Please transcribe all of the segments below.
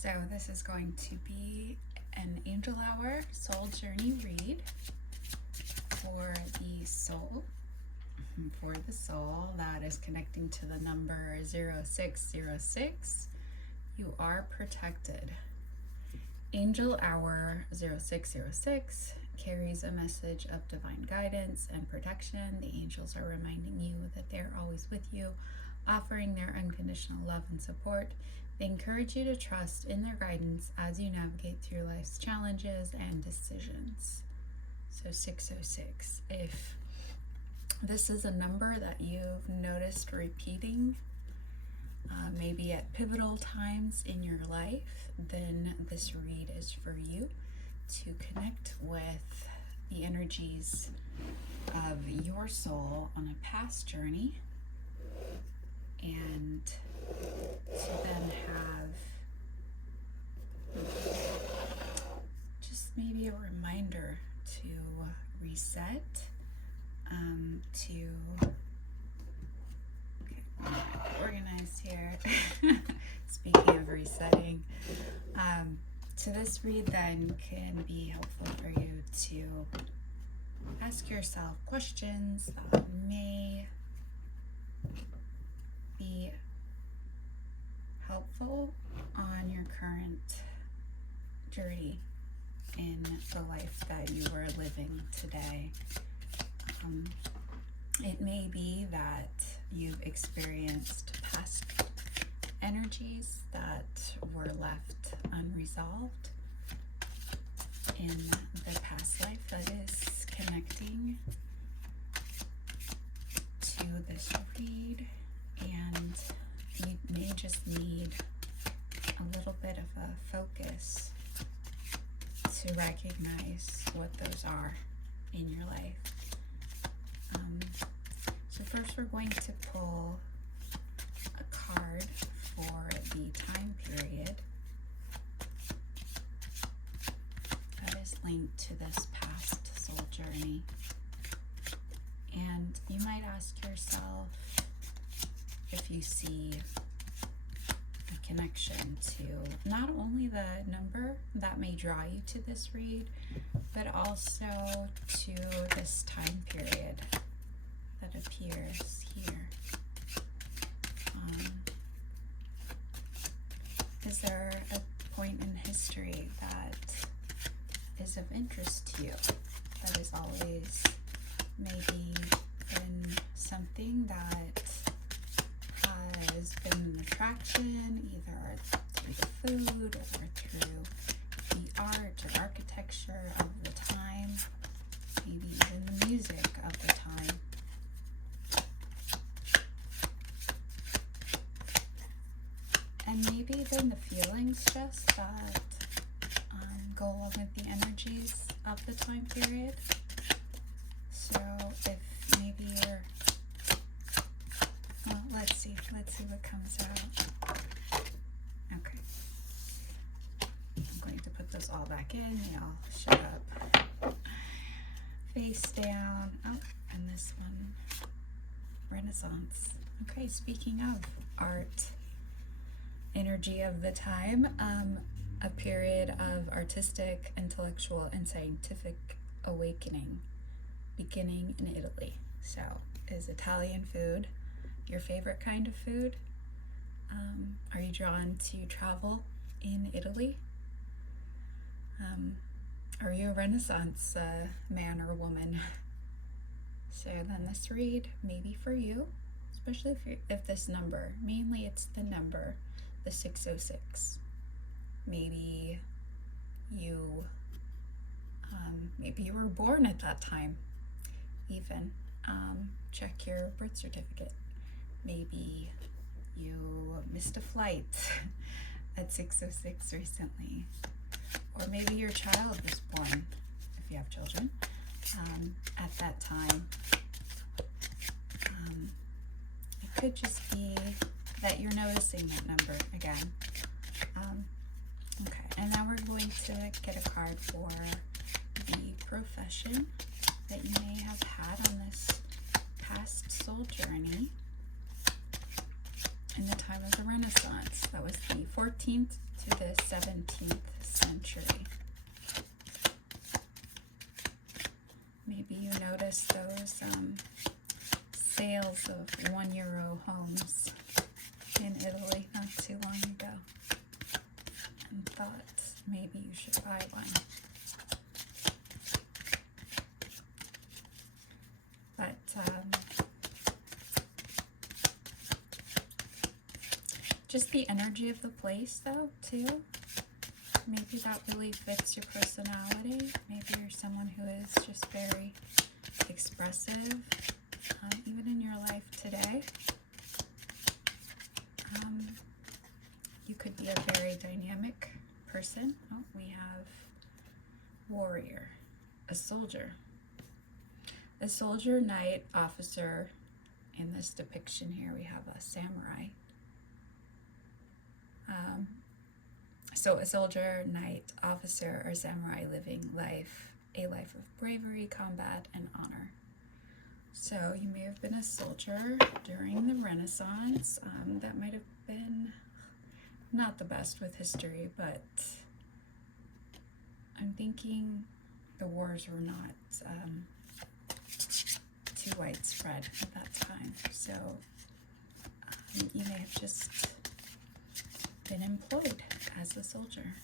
So this is going to be an Angel Hour Soul Journey read for the soul. For the soul that is connecting to the number 0606. You are protected. Angel Hour 0606 carries a message of divine guidance and protection. The angels are reminding you that they're always with you, offering their unconditional love and support. They encourage you to trust in their guidance as you navigate through life's challenges and decisions. So 606. If this is a number that you've noticed repeating, maybe at pivotal times in your life, then this read is for you to connect with the energies of your soul on a past journey, and to then have just maybe a reminder to reset, organized here. Speaking of resetting, so this read then can be helpful for you to ask yourself questions that may be helpful on your current journey in the life that you are living today. It may be that you've experienced past energies that were left unresolved in the past life that is connecting to this read, and you may just need a little bit of a focus to recognize what those are in your life. So first we're going to pull a card for the time period that is linked to this past soul journey. And you might ask yourself if you see a connection to not only the number that may draw you to this read, but also to this time period that appears here. Is there a point in history that is of interest to you, that is always maybe been something that has been an attraction, either through the food or through the art or architecture of the time, maybe even the music of the time? And maybe then the feelings just that go along with the energies of the time period. So if maybe you're, well, let's see what comes out. Okay. I'm going to put those all back in. They all shut up. Face down. Oh, and this one, Renaissance. Okay, speaking of art, energy of the time, a period of artistic, intellectual, and scientific awakening beginning in Italy. So, is Italian food your favorite kind of food? Are you drawn to travel in Italy? Are you a Renaissance man or woman? So then this read may be for you, especially if this number, mainly it's the number, the 606. Maybe you were born at that time, even. Check your birth certificate. Maybe you missed a flight at 606 recently. Or maybe your child was born, if you have children, at that time. It could just be that you're noticing that number again. Okay, and now we're going to get a card for the profession that you may have had on this past soul journey. in the time of the Renaissance. That was the 14th to the 17th century. Maybe you noticed those sales of €1 homes in Italy not too long ago and thought maybe you should buy one. But just the energy of the place, though, too. Maybe that really fits your personality. Maybe you're someone who is just very expressive, even in your life today. You could be a very dynamic person. Oh, we have warrior, a soldier. A soldier, knight, officer. In this depiction here, we have a samurai. So a soldier, knight, officer, or samurai living a life of bravery, combat, and honor. So you may have been a soldier during the Renaissance. That might have been not the best with history, but I'm thinking the wars were not too widespread at that time. So you may have just been employed as a soldier.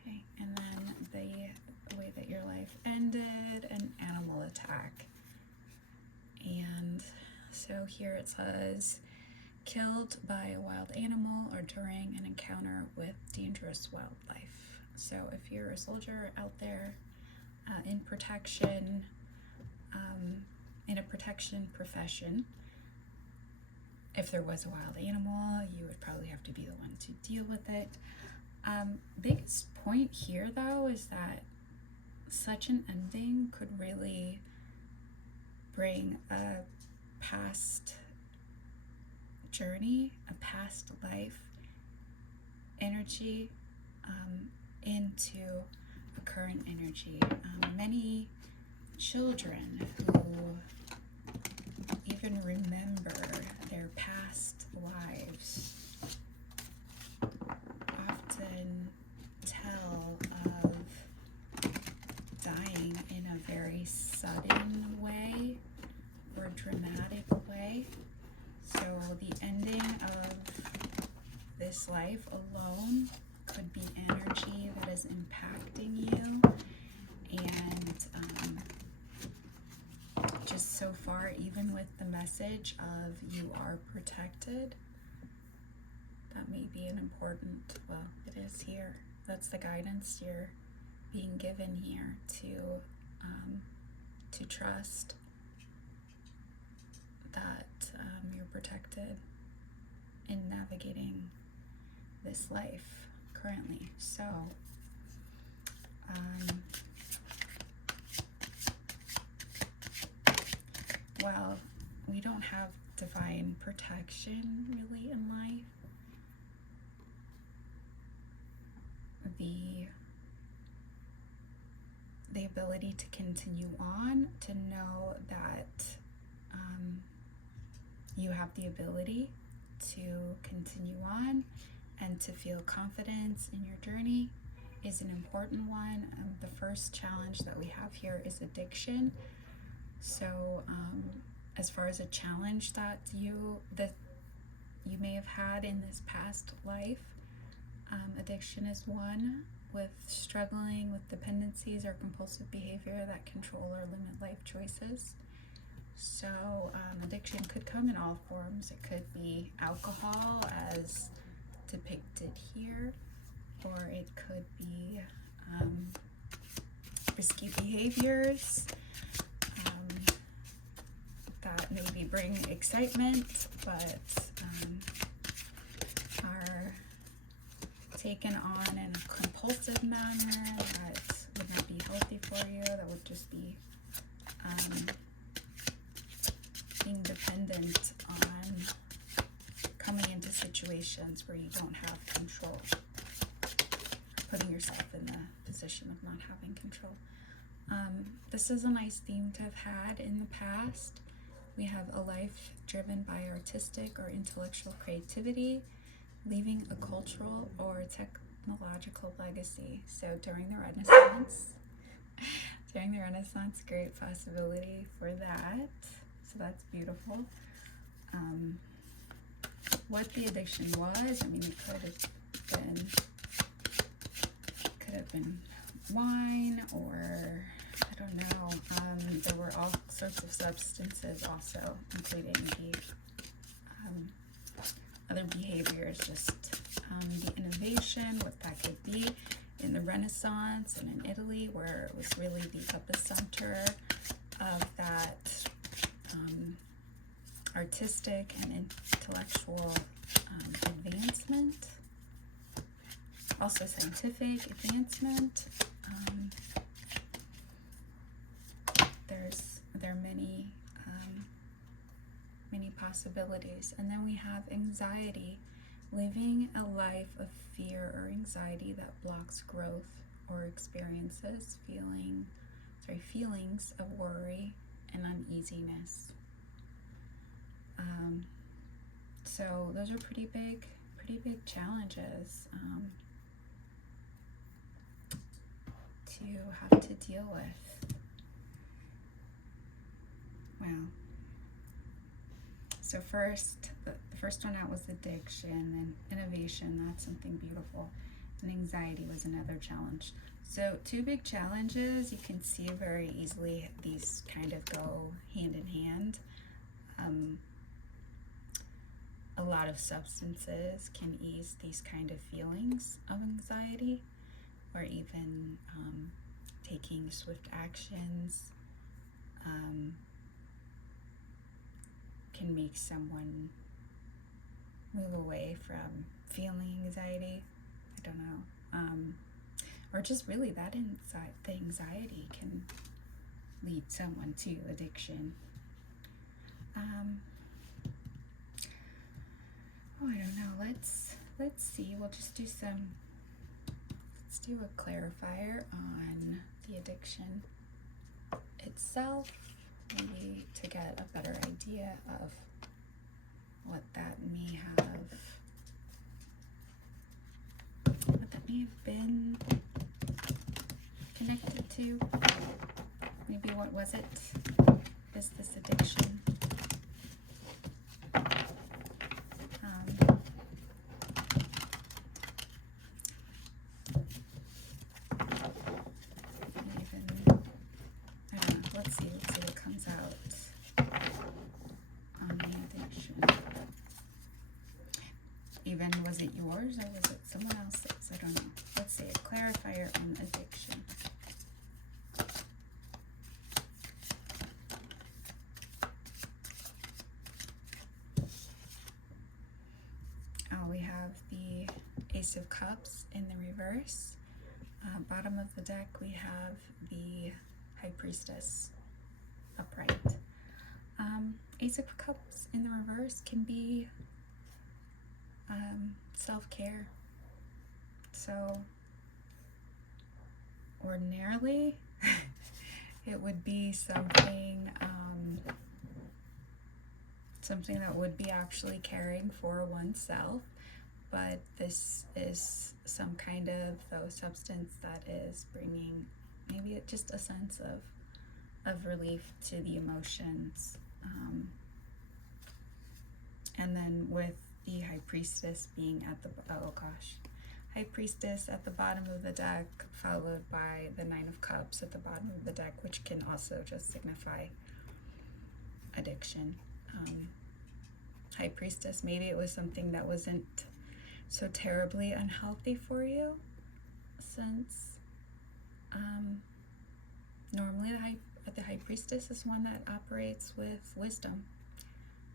Okay, and then the way that your life ended, an animal attack. And so here it says, killed by a wild animal or during an encounter with dangerous wildlife. So if you're a soldier out there in protection, in a protection profession, if there was a wild animal, you would probably have to be the one to deal with it. Biggest point here, though, is that such an ending could really bring a past journey, a past life energy into a current energy. Many children who even remember their past lives often tell of dying in a very sudden way or dramatic way. So the ending of this life alone could be energy that is impacting you, and just so far, even with the message of you are protected, that may be an important, well, it is here. That's the guidance you're being given here to trust that you're protected in navigating this life currently. So while we don't have divine protection really in life, the ability to continue on, to know that you have the ability to continue on and to feel confidence in your journey is an important one. The first challenge that we have here is addiction. So as far as a challenge that you may have had in this past life, addiction is one, with struggling with dependencies or compulsive behavior that control or limit life choices. So addiction could come in all forms. It could be alcohol as depicted here, or it could be risky behaviors that maybe bring excitement but are taken on in a compulsive manner that would not be healthy for you, that would just be being dependent on coming into situations where you don't have control, putting yourself in the position of not having control. This is a nice theme to have had in the past. We have a life driven by artistic or intellectual creativity, leaving a cultural or technological legacy. So during the Renaissance, great possibility for that. So that's beautiful. What the addiction was, I mean, it could have been wine, or I don't know. There were all sorts of substances also, including the other behaviors, just the innovation, what that could be in the Renaissance and in Italy, where it was really the epicenter of that artistic and intellectual advancement, also scientific advancement. There are many possibilities. And then we have anxiety, living a life of fear or anxiety that blocks growth, or experiences feelings of worry and uneasiness. So those are pretty big challenges to have to deal with. Wow. So the first one out was addiction, and innovation. That's something beautiful. And anxiety was another challenge. So two big challenges. You can see very easily these kind of go hand in hand. A lot of substances can ease these kind of feelings of anxiety, or even taking swift actions can make someone move away from feeling anxiety. I don't know. Or just really the anxiety can lead someone to addiction. I don't know. Let's see. Let's do a clarifier on the addiction itself, maybe to get a better idea of what that may have been connected to. Maybe what was it? Is this addiction? Let's see what comes out on the addiction. Even, was it yours or was it someone else's? I don't know. Let's see, a clarifier on addiction. We have the Ace of Cups in the reverse. Bottom of the deck, we have the High Priestess upright. Ace of Cups in the reverse can be self-care. So ordinarily it would be something that would be actually caring for oneself, but this is some kind of substance that is bringing maybe just a sense of relief to the emotions. And then with the High Priestess being at the High Priestess at the bottom of the deck, followed by the Nine of Cups at the bottom of the deck, which can also just signify addiction. High Priestess, maybe it was something that wasn't so terribly unhealthy for you, since normally the High Priestess is one that operates with wisdom.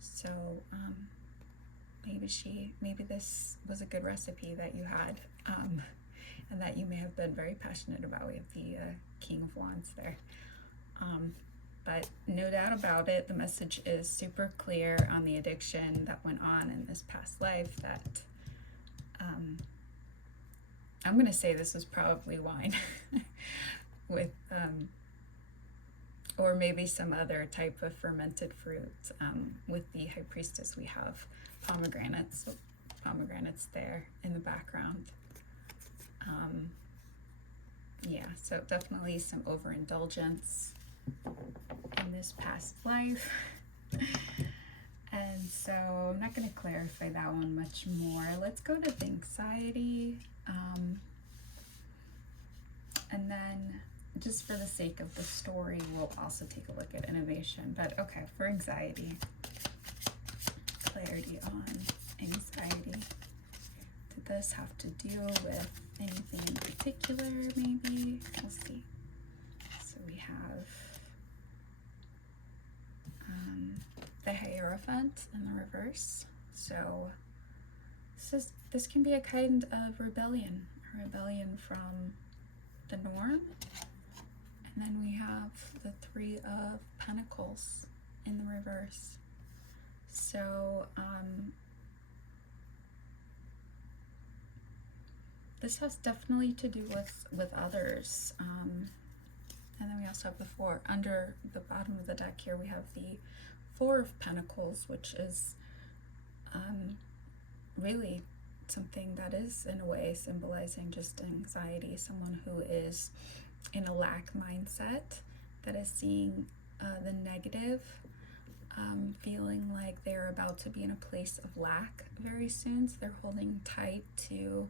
So maybe this was a good recipe that you had, and that you may have been very passionate about. We have the King of Wands there. But no doubt about it, the message is super clear on the addiction that went on in this past life, that I'm going to say this was probably wine with or maybe some other type of fermented fruit. With the High Priestess, we have pomegranates, so pomegranates there in the background. Yeah, so definitely some overindulgence in this past life. And so I'm not going to clarify that one much more. Let's go to the anxiety. And then, just for the sake of the story, we'll also take a look at innovation. But okay, for anxiety, clarity on anxiety. Did this have to do with anything in particular, maybe? We'll see. So we have the Hierophant in the reverse. So this can be a kind of rebellion, a rebellion from the norm. And then we have the Three of Pentacles in the reverse. So this has definitely to do with others. And then we also have the Four. Under the bottom of the deck here, we have the Four of Pentacles, which is really something that is, in a way, symbolizing just anxiety. Someone who is in a lack mindset, that is seeing the negative, feeling like they're about to be in a place of lack very soon. So they're holding tight to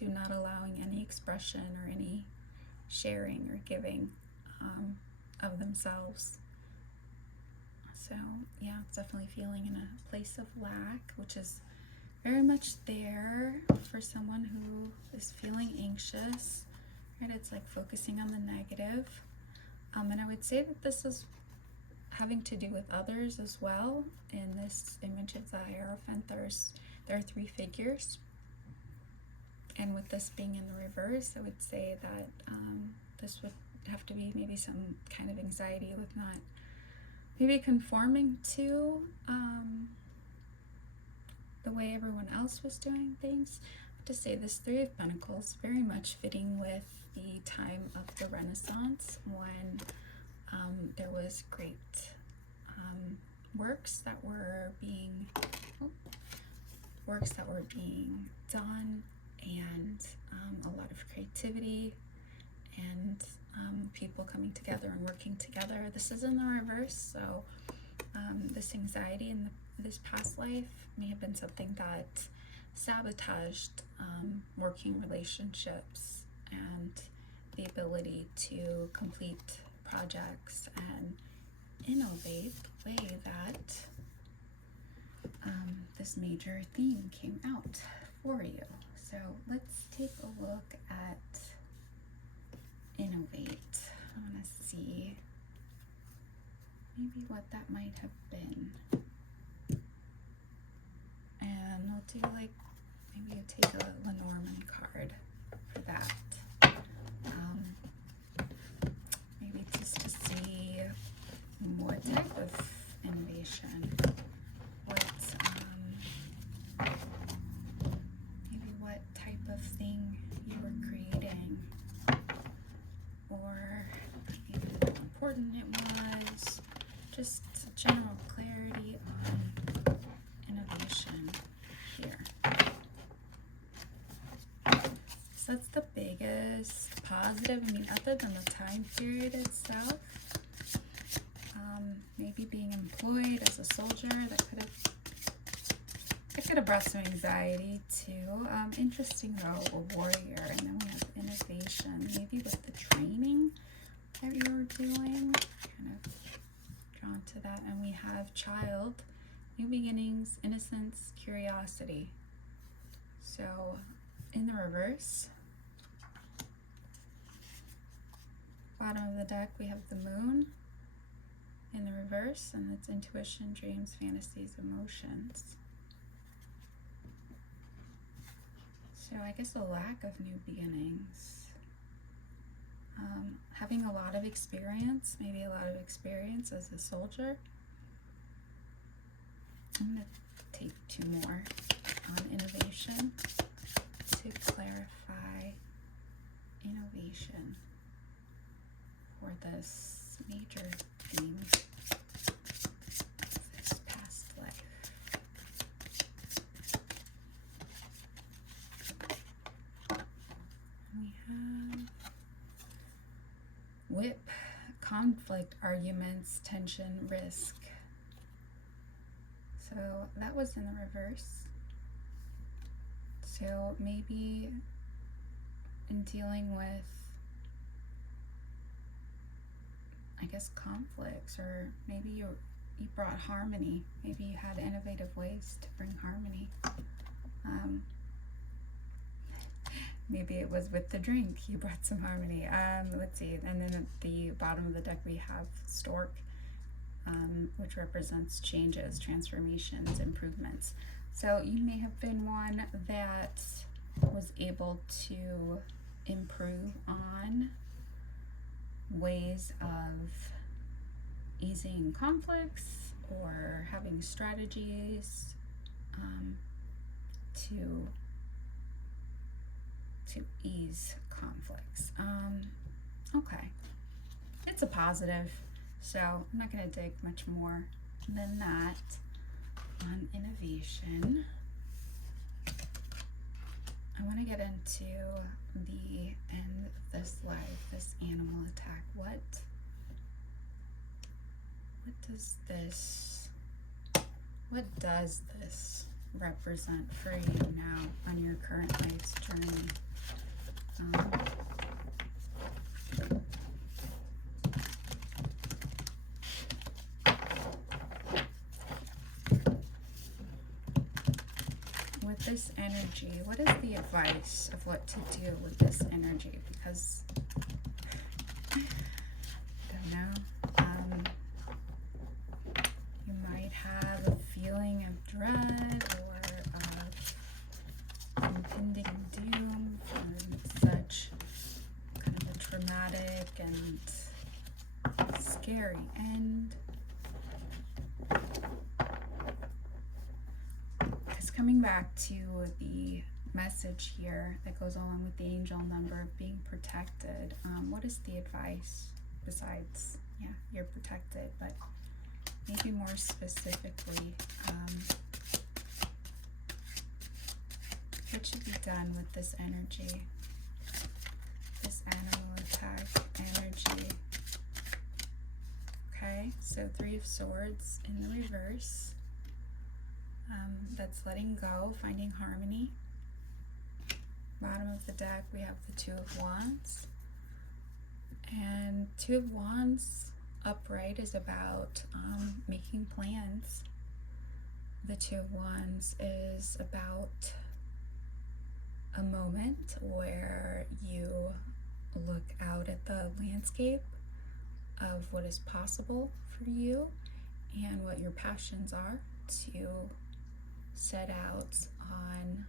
not allowing any expression or any sharing or giving of themselves. So yeah, it's definitely feeling in a place of lack, which is very much there for someone who is feeling anxious, right? It's like focusing on the negative. And I would say that this is having to do with others as well. In this image of the Hierophant, there are three figures. And with this being in the reverse, I would say that this would have to be maybe some kind of anxiety with not maybe conforming to the way everyone else was doing things. I have to say this Three of Pentacles very much fitting with the time of the Renaissance, when there was great works that were being done, and a lot of creativity and people coming together and working together. This is in the reverse, so this anxiety in this past life may have been something that sabotaged working relationships and the ability to complete projects and innovate the way that this major theme came out for you. So let's take a look at innovate. I want to see maybe what that might have been. And we'll do like, maybe you take a Lenormand card for that. Maybe just to see what type of innovation, maybe what type of thing you were creating, or maybe how important it was, just general clarity on innovation here. So that's the biggest positive. I mean, other than the time period itself, maybe being employed as a soldier, that could have brought some anxiety too. Interesting though, a warrior, and then we have innovation, maybe with the training that you were doing, kind of drawn to that. And we have child, new beginnings, innocence, curiosity. So in the reverse, bottom of the deck, we have the moon in the reverse, and it's intuition, dreams, fantasies, emotions. So I guess a lack of new beginnings. Having a lot of experience, maybe a lot of experience as a soldier. I'm going to take two more on innovation to clarify innovation. for this major theme, this past life. We have whip, conflict, arguments, tension, risk. So that was in the reverse. So maybe in dealing with, I guess, conflicts, or maybe you brought harmony. Maybe you had innovative ways to bring harmony. Maybe it was with the drink, you brought some harmony. Let's see, and then at the bottom of the deck we have stork, which represents changes, transformations, improvements. So you may have been one that was able to improve on ways of easing conflicts or having strategies to ease conflicts. Okay, it's a positive, so I'm not going to dig much more than that on innovation. I want to get into the end of this life, this animal attack. What does this represent for you now on your current life's journey? With this energy, what is the advice of what to do with this energy? Because I don't know. You might have a feeling of dread or of impending doom from such kind of a traumatic and scary end. Because coming back to the message here that goes along with the angel number of being protected, what is the advice besides, yeah, you're protected, but maybe more specifically, what should be done with this energy, this animal attack energy? Okay, so Three of Swords in the reverse. That's letting go, finding harmony. Bottom of the deck, we have the Two of Wands. And Two of Wands upright is about making plans. The Two of Wands is about a moment where you look out at the landscape of what is possible for you and what your passions are, to set out on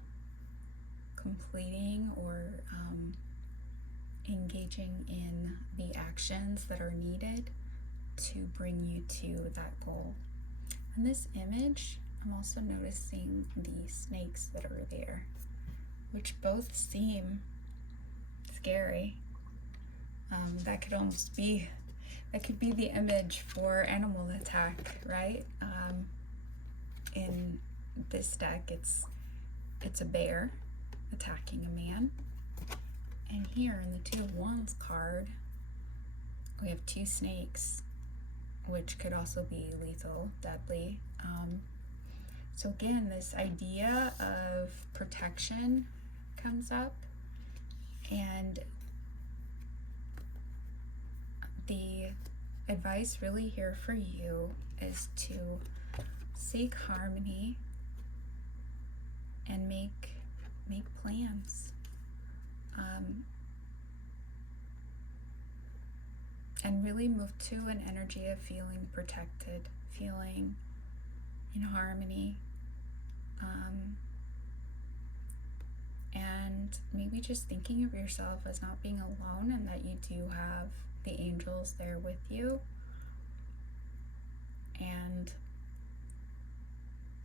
completing or engaging in the actions that are needed to bring you to that goal. In this image, I'm also noticing the snakes that are there, which both seem scary. That could almost be, that could be the image for animal attack, right? In this deck, it's a bear attacking a man. And here in the Two of Wands card, we have two snakes, which could also be lethal, deadly. So again, this idea of protection comes up, and the advice really here for you is to seek harmony and make plans. And really move to an energy of feeling protected, feeling in harmony, and maybe just thinking of yourself as not being alone, and that you do have the angels there with you. And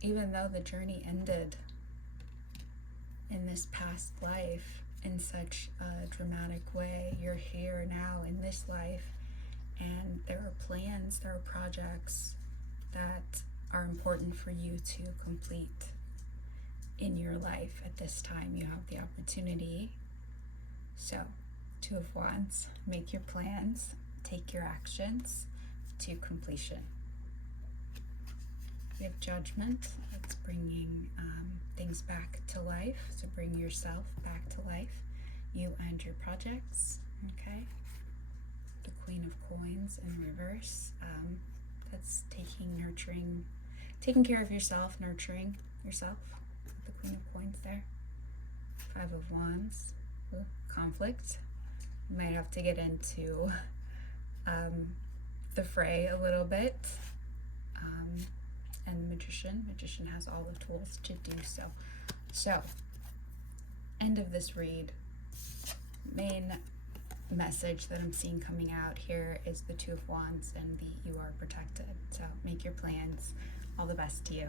even though the journey ended in this past life in such a dramatic way, you're here now in this life, and there are plans, there are projects that are important for you to complete in your life. At this time, you have the opportunity. So, Two of Wands, make your plans, take your actions to completion. We have Judgment, that's bringing things back to life. So bring yourself back to life, you and your projects, okay? The Queen of Coins in reverse, that's taking care of yourself, nurturing yourself. The Queen of Coins there. Five of Wands, ooh, conflict. You might have to get into the fray a little bit. And Magician has all the tools to do so. So, end of this read. Main message that I'm seeing coming out here is the Two of Wands and the you are protected. So make your plans. All the best to you.